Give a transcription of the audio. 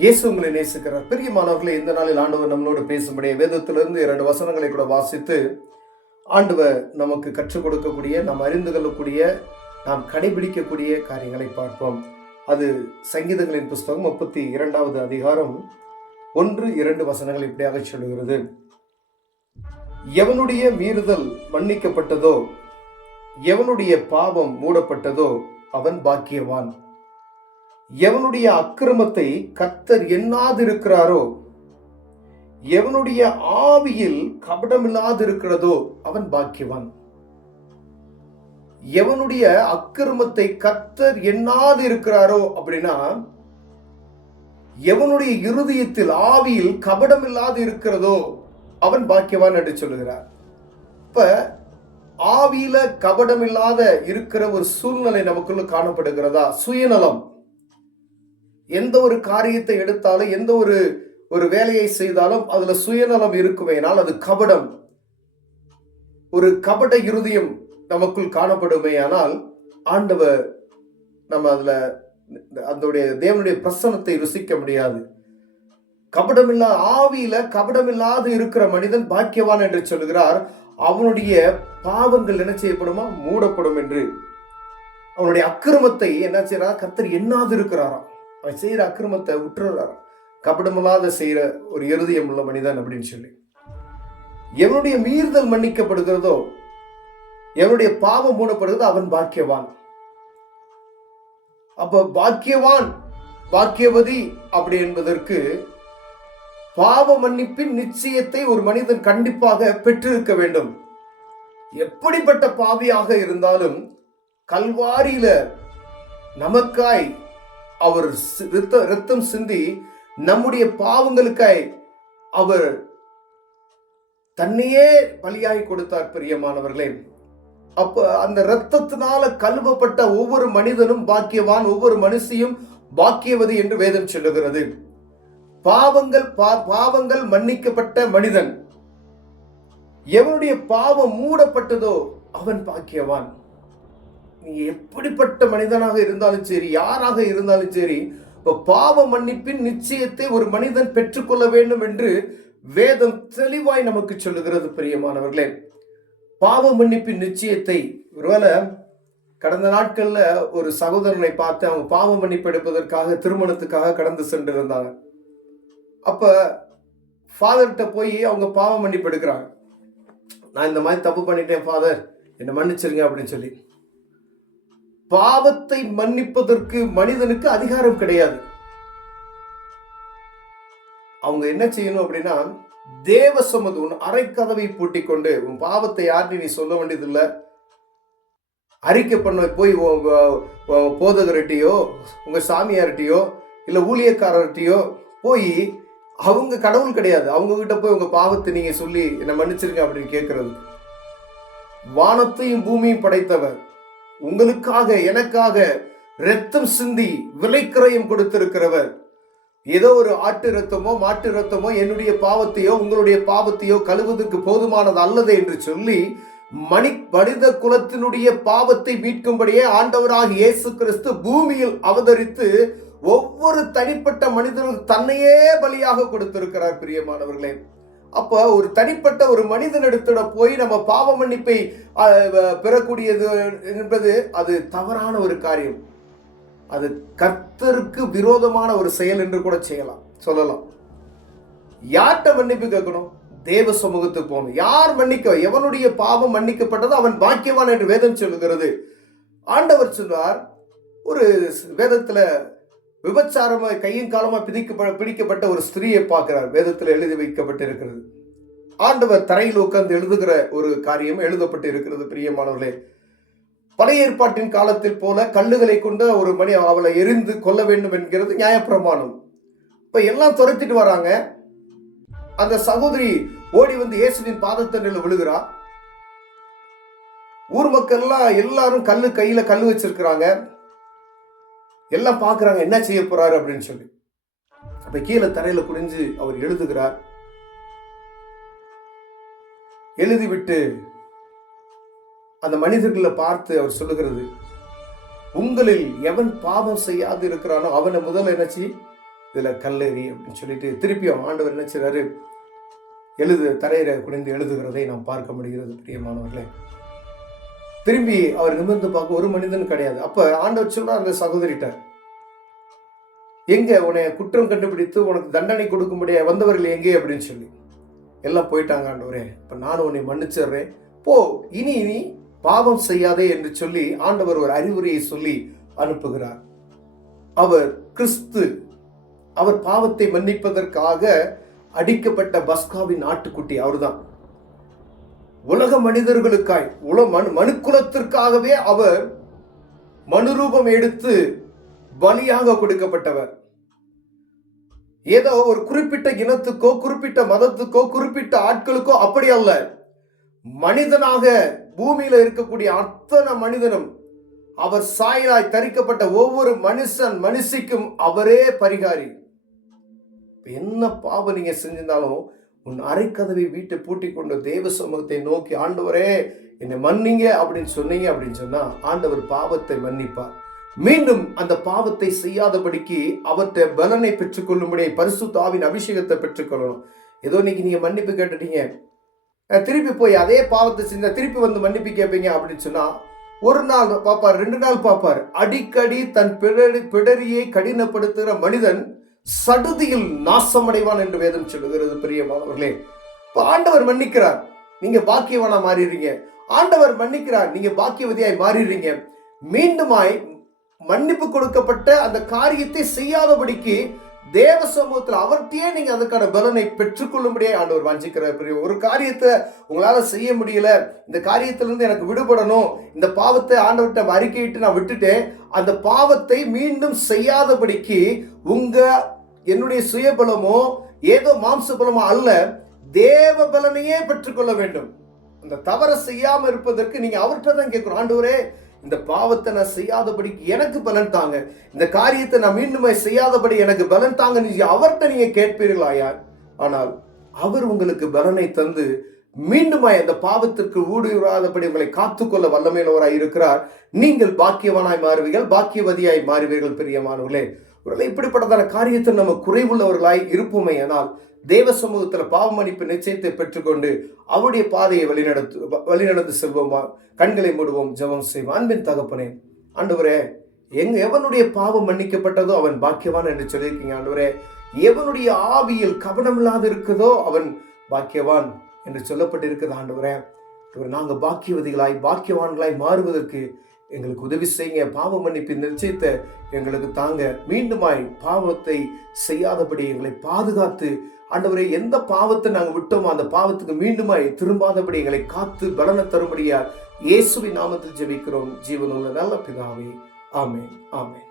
இயேசு உங்களை நேசிக்கிறார். பிரியமானவர்களே, இந்த நாளில் ஆண்டவர் நம்மளோடு பேசும்படியே வேதத்திலிருந்து 2 வசனங்களை கூட வாசித்து ஆண்டவர் நமக்கு கற்றுக் கொடுக்கக்கூடிய, நாம் அறிந்து கொள்ளக்கூடிய, நாம் கடைபிடிக்கக்கூடிய காரியங்களை பார்ப்போம். அது சங்கீதங்களின் புஸ்தகம் 32வது அதிகாரம் 1-2 வசனங்கள் இப்படியாக சொல்லுகிறது. எவனுடைய மீறுதல் மன்னிக்கப்பட்டதோ, எவனுடைய பாவம் மூடப்பட்டதோ அவன் பாக்கியவான். எவனுடைய அக்கிரமத்தை கர்த்தர் எண்ணாதிருக்கிறாரோ, எவனுடைய ஆவியில் கபடமில்லாதிருக்கிறதோ அவன் பாக்கியவான். எவனுடைய அக்கிரமத்தை கர்த்தர் எண்ணாதிருக்கிறாரோ அப்படின்னா, எவனுடைய இருதயத்தில் ஆவியில் கபடமில்லாது இருக்கிறதோ அவன் பாக்கியவான் என்று சொல்லுகிறார். இப்ப ஆவியில கபடமில்லாத இருக்கிற ஒரு சூழ்நிலை நமக்குள்ள காணப்படுகிறதா? சுயநலம். எந்த ஒரு காரியத்தை எடுத்தாலும், எந்த ஒரு வேலையை செய்தாலும் அதுல சுயநலம் இருக்குமேனால் அது கபடம். ஒரு கபட இருதயம் நமக்குள் காணப்படுமேயானால் ஆண்டவர் நம்ம அதுல அதனுடைய தேவனுடைய பிரசன்னத்தை ருசிக்க முடியாது. கபடமில்லா ஆவியில கபடமில்லாது இருக்கிற மனிதன் பாக்கியவான் என்று சொல்கிறார். அவனுடைய பாவங்கள் என்ன செய்யப்படுமா? மூடப்படும் என்று. அவனுடைய அக்கிரமத்தை என்ன செய்யறார்? கர்த்தர் எண்ணாது இருக்கிறாராம். அவன் செய்யற அக்கிரமத்தை விட்டுறாராம். கபடமில்லாத செய்யற ஒரு இருதயம் உள்ள மனிதன் அப்படின்னு சொல்லி. எவனுடைய மீறுதல் மன்னிக்கப்படுகிறதோ, எவனுடைய பாவம் மூடப்படுகிறதோ அவன் பாக்கியவான். அப்ப பாக்கியவான், பாக்கியவதி அப்படி என்பதற்கு பாவ மன்னிப்பின் நிச்சயத்தை ஒரு மனிதன் கண்டிப்பாக பெற்றிருக்க வேண்டும். எப்படிப்பட்ட பாவியாக இருந்தாலும் கல்வாரியில நமக்காய் அவர் ரத்தம் சிந்தி நம்முடைய பாவங்களுக்காய் அவர் தன்னையே பலியாகி கொடுத்தார். பிரியமானவர்களே, அப்ப அந்த இரத்தத்தினால கழுவப்பட்ட ஒவ்வொரு மனிதனும் பாக்கியவான், ஒவ்வொரு மனுஷியும் பாக்கியவதி என்று வேதம் சொல்லுகிறது. பாவங்கள் மன்னிக்கப்பட்ட மனிதன், எவனுடைய பாவம் மூடப்பட்டதோ அவன் பாக்கியவான். நீ எப்படிப்பட்ட மனிதனாக இருந்தாலும் சரி, யாராக இருந்தாலும் சரி, பாவ மன்னிப்பின் நிச்சயத்தை ஒரு மனிதன் பெற்றுக்கொள்ள வேண்டும் என்று வேதம் தெளிவாய் நமக்கு சொல்லுகிறது. பிரியமானவர்களே, பாவ மன்னிப்பின் நிச்சயத்தை ஒருவேளை கடந்த நாட்கள்ல ஒரு சகோதரனை பார்த்து அவங்க பாவ மன்னிப்பு எடுப்பதற்காக திருமணத்துக்காக கடந்து சென்று இருந்தாங்க. அப்ப ஃபாதர்கிட்ட போய் அவங்க பாவ மன்னிப்பு எடுக்கிறாங்க. நான் இந்த மாதிரி தப்பு பண்ணிட்டேன் ஃபாதர், என்னை மன்னிச்சிருங்க அப்படின்னு சொல்லி. பாவத்தை மன்னிப்பதற்கு மனிதனுக்கு அதிகாரம் கிடையாது. அவங்க என்ன செய்யணும் அப்படின்னா, தேவ சமூகம் உன் அரைக்கதவை பூட்டிக் கொண்டு உன் பாவத்தை யார்கிட்ட நீ சொல்ல வேண்டியதில்லை. அறிக்கை பண்ண போய் போதகர்கிட்டையோ, உங்க சாமியார்கிட்டையோ, இல்ல ஊழியக்காரர்கிட்டையோ போய், அவங்க கடவுள் கிடையாது, அவங்க கிட்ட போய் உங்க பாவத்தை நீங்க சொல்லி என்ன மன்னிச்சிருங்க அப்படின்னு கேட்கறது. வானத்தையும் பூமியும் படைத்தவர், உங்களுக்காக எனக்காக இரத்தம் சிந்தி விலைக்கிரயம் கொடுத்திருக்கிறவர், ஏதோ ஒரு ஆட்டு இரத்தமோ மாட்டு இரத்தமோ என்னுடைய பாவத்தையோ உங்களுடைய பாவத்தையோ கழுவுவதற்கு போதுமானது அல்லது என்று சொல்லி மனித குலத்தினுடைய பாவத்தை மீட்கும்படியே ஆண்டவராக இயேசு கிறிஸ்து பூமியில் அவதரித்து ஒவ்வொரு தனிப்பட்ட மனிதனும் தன்னையே பலியாக கொடுத்திருக்கிறார். பிரியமானவர்களே, அப்ப ஒரு தனிப்பட்ட ஒரு மனிதனிடத்துல போய் நம்ம பாவ மன்னிப்பை பெறக்கூடியது என்பது அது தவறான ஒரு காரியம். அது கர்த்தருக்கு விரோதமான ஒரு செயல் என்று கூட சொல்லலாம். யார்கிட்ட மன்னிப்பு கேட்கணும்? தேவ சமூகத்துக்கு போகணும். யார் மன்னிக்க? எவனுடைய பாவம் மன்னிக்கப்பட்டதோ அவன் பாக்கியவான் என்று வேதம் சொல்லுகிறது. ஆண்டவர் சொல்வார், ஒரு வேதத்துல விபச்சாரமா கையும் காலமா பிடிக்கப்பட்ட ஒரு ஸ்திரீயை பார்க்கிறார். வேதத்தில் எழுதி வைக்கப்பட்டிருக்கிறது. ஆண்டவர் தரையில் உட்கார்ந்து எழுதுகிற ஒரு காரியம் எழுதப்பட்டு இருக்கிறது. பிரியமானவர்களே, பழைய ஏற்பாட்டின் காலத்தில் போல கல்லுகளை கொண்டு ஒரு மணி அவளை எரிந்து கொள்ள வேண்டும் என்கிறது நியாயப்பிரமாணம். இப்ப எல்லாம் துரத்திட்டு வராங்க. அந்த சகோதரி ஓடி வந்து இயேசுவின் பாதத்தண்டையில் விழுகிறா. ஊர் மக்கள் எல்லாரும் கையில கல்லு வச்சிருக்கிறாங்க. எல்லாம் பார்க்குறாங்க என்ன செய்ய போறாரு அப்படின்னு சொல்லி. அப்ப கீழே தரையில குனிஞ்சு அவர் எழுதுகிறார். எழுதிவிட்டு அந்த மனிதர்களை பார்த்து அவர் சொல்லுகிறது, உங்களில் எவன் பாவம் செய்யாது இருக்கிறானோ அவனை முதல்ல என்னச்சு இதுல கல்லெறி அப்படின்னு சொல்லிட்டு திருப்பியும் ஆண்டவர் என்ன செய்றாரு, தரையில குனிந்து எழுதுகிறதை நாம் பார்க்க முடிகிறது பிரியமானவர்களே. திரும்பி அவர் நிமிர்ந்து பார்க்க ஒரு மனிதன் கிடையாது. அப்ப ஆண்டவர் சொல்றார் அந்த சகோதரிட்ட, எங்க உன்னை குற்றம் கண்டுபிடித்து உனக்கு தண்டனை கொடுக்கும்படியா வந்தவர்கள் எங்கே அப்படின்னு சொல்லி. எல்லாம் போயிட்டாங்க ஆண்டவரே, இப்ப நானும் உன்னை மன்னிச்சிடுறேன், போ, இனி நீ பாவம் செய்யாதே என்று சொல்லி ஆண்டவர் ஒரு அறிவுரையை சொல்லி அனுப்புகிறார். அவர் கிறிஸ்து, அவர் பாவத்தை மன்னிப்பதற்காக அடிக்கப்பட்ட பஸ்காவின் ஆட்டுக்குட்டி அவர்தான். உலக மனிதர்களுக்காய் மனுக்குலத்திற்காகவே அவர் மனுரூபம் எடுத்து பலியாக கொடுக்கப்பட்டவர். ஏதோ ஒரு குறிப்பிட்ட இனத்துக்கோ குறிப்பிட்ட மதத்துக்கோ குறிப்பிட்ட ஆட்களுக்கோ அப்படி அல்ல. மனிதனாக பூமியில இருக்கக்கூடிய அத்தனை மனிதனும் அவர் சாயலாய் தரிக்கப்பட்ட ஒவ்வொரு மனுஷிக்கும் அவரே பரிகாரி. என்ன பாவம் நீங்க செஞ்சிருந்தாலும் உன் அரைக்கதவை வீட்டை பூட்டி கொண்டு தேவ சமூகத்தை நோக்கி ஆண்டவரே என்னை மன்னிங்க அப்படின்னு சொன்னீங்க அப்படின்னு சொன்னா ஆண்டவர் பாவத்தை மன்னிப்பார். மீண்டும் அந்த பாவத்தை செய்யாதபடிக்கு அவற்றை பலனை பெற்றுக்கொள்ளும்படி பரிசுத்த ஆவியின் அபிஷேகத்தை பெற்றுக்கொள்ளணும். ஏதோ இன்னைக்கு நீங்க மன்னிப்பு கேட்டுட்டீங்க, திருப்பி போய் அதே பாவத்தை செஞ்சா திருப்பி வந்து மன்னிப்பு கேட்பீங்க அப்படின்னு சொன்னா ஒரு நாள் பார்ப்பார், 2 நாள் பார்ப்பார். அடிக்கடி தன் பிடரியை கடினப்படுத்துகிற மனிதன் சடுதியில் நாசமடைவான் என்று வேதம் சொல்லுகிறது பிரியமானவர்களே. ஆண்டவர் மன்னிக்கிறார், நீங்க பாக்கியவானா மாறிடுறீங்க. ஆண்டவர் மன்னிக்கிறார், நீங்க பாக்கியவதியாய் மாறிடுறீங்க. மீண்டுமாய் மன்னிப்பு கொடுக்கப்பட்ட அந்த காரியத்தை செய்யாதபடிக்கு தேவ சமூகத்தில் அவர்கிட்டயே நீங்க அதுக்கான பலனை பெற்றுக்கொள்ளும்படியே ஆண்டவர் வாஞ்சிக்கிறார். ஒரு காரியத்தை உங்களால செய்ய முடியல, இந்த காரியத்திலிருந்து எனக்கு விடுபடணும், இந்த பாவத்தை ஆண்டவர்கிட்ட அறிக்கையிட்டு நான் விட்டுட்டேன், அந்த பாவத்தை மீண்டும் செய்யாதபடிக்கு என்னுடைய சுயபலமோ ஏதோ மாம்ச பலமோ அல்ல, தேவ பலனையே பெற்றுக்கொள்ள வேண்டும். அந்த தவறை செய்யாம இருப்பதற்கு நீங்க அவர்கிட்ட தான் கேட்கணும். ஆண்டவரே, இந்த பாவத்தை நான் செய்யாதபடிக்கு எனக்கு பலன் தாங்க, இந்த காரியத்தை நான் மீண்டும் செய்யாதபடி எனக்கு பலன் தாங்க, அவர்கிட்ட நீங்க கேட்பீர்களா யார்? ஆனால் அவர் உங்களுக்கு பலனை தந்து மீண்டுமாய் அந்த பாவத்திற்கு ஊடுருவாதபடி உங்களை காத்துக்கொள்ள வல்லமையுள்ளவராய் இருக்கிறார். நீங்கள் பாக்கியவானாய் மாறுவீர்கள், பாக்கியவதியாய் மாறுவீர்கள் பிரியமானவர்களே. இப்படிப்பட்டதான காரியத்தில் நம்ம குறைவுள்ளவர்களாய் இருப்போமே, ஆனால் தேவ சமூகத்தில் பாவ மன்னிப்பு நிச்சயத்தை பெற்றுக்கொண்டு அவருடைய பாதையை வழிநடந்து செல்வோமா. கண்களை மூடுவோம், ஜெபம் செய்வோம். அன்பின் தகப்பனே, ஆண்டவரே, எவனுடைய பாவம் மன்னிக்கப்பட்டதோ அவன் பாக்கியவான் என்று சொல்லியிருக்கீங்க. ஆண்டவரே, எவனுடைய ஆவியில் கவனம் இல்லாது இருக்குதோ அவன் பாக்கியவான் என்று சொல்லப்பட்டிருக்கிறது. ஆண்டவரே, நாங்கள் பாக்கியவதிகளாய் பாக்கியவான்களாய் மாறுவதற்கு எங்களுக்கு உதவி செய்யுங்க. பாவ மன்னிப்பின் நிச்சயத்தை எங்களுக்கு தாங்க. மீண்டுமாய் பாவத்தை செய்யாதபடி எங்களை பாதுகாத்து ஆண்டவரே, எந்த பாவத்தை நாங்கள் விட்டோமோ அந்த பாவத்துக்கு மீண்டுமாய் திரும்பாதபடி எங்களை காத்து பலனை தரும்படியா இயேசுவின் நாமத்தில் ஜெபிக்கிறோம் ஜீவனுள்ள நல்ல பிதாவே. ஆமென், ஆமென்.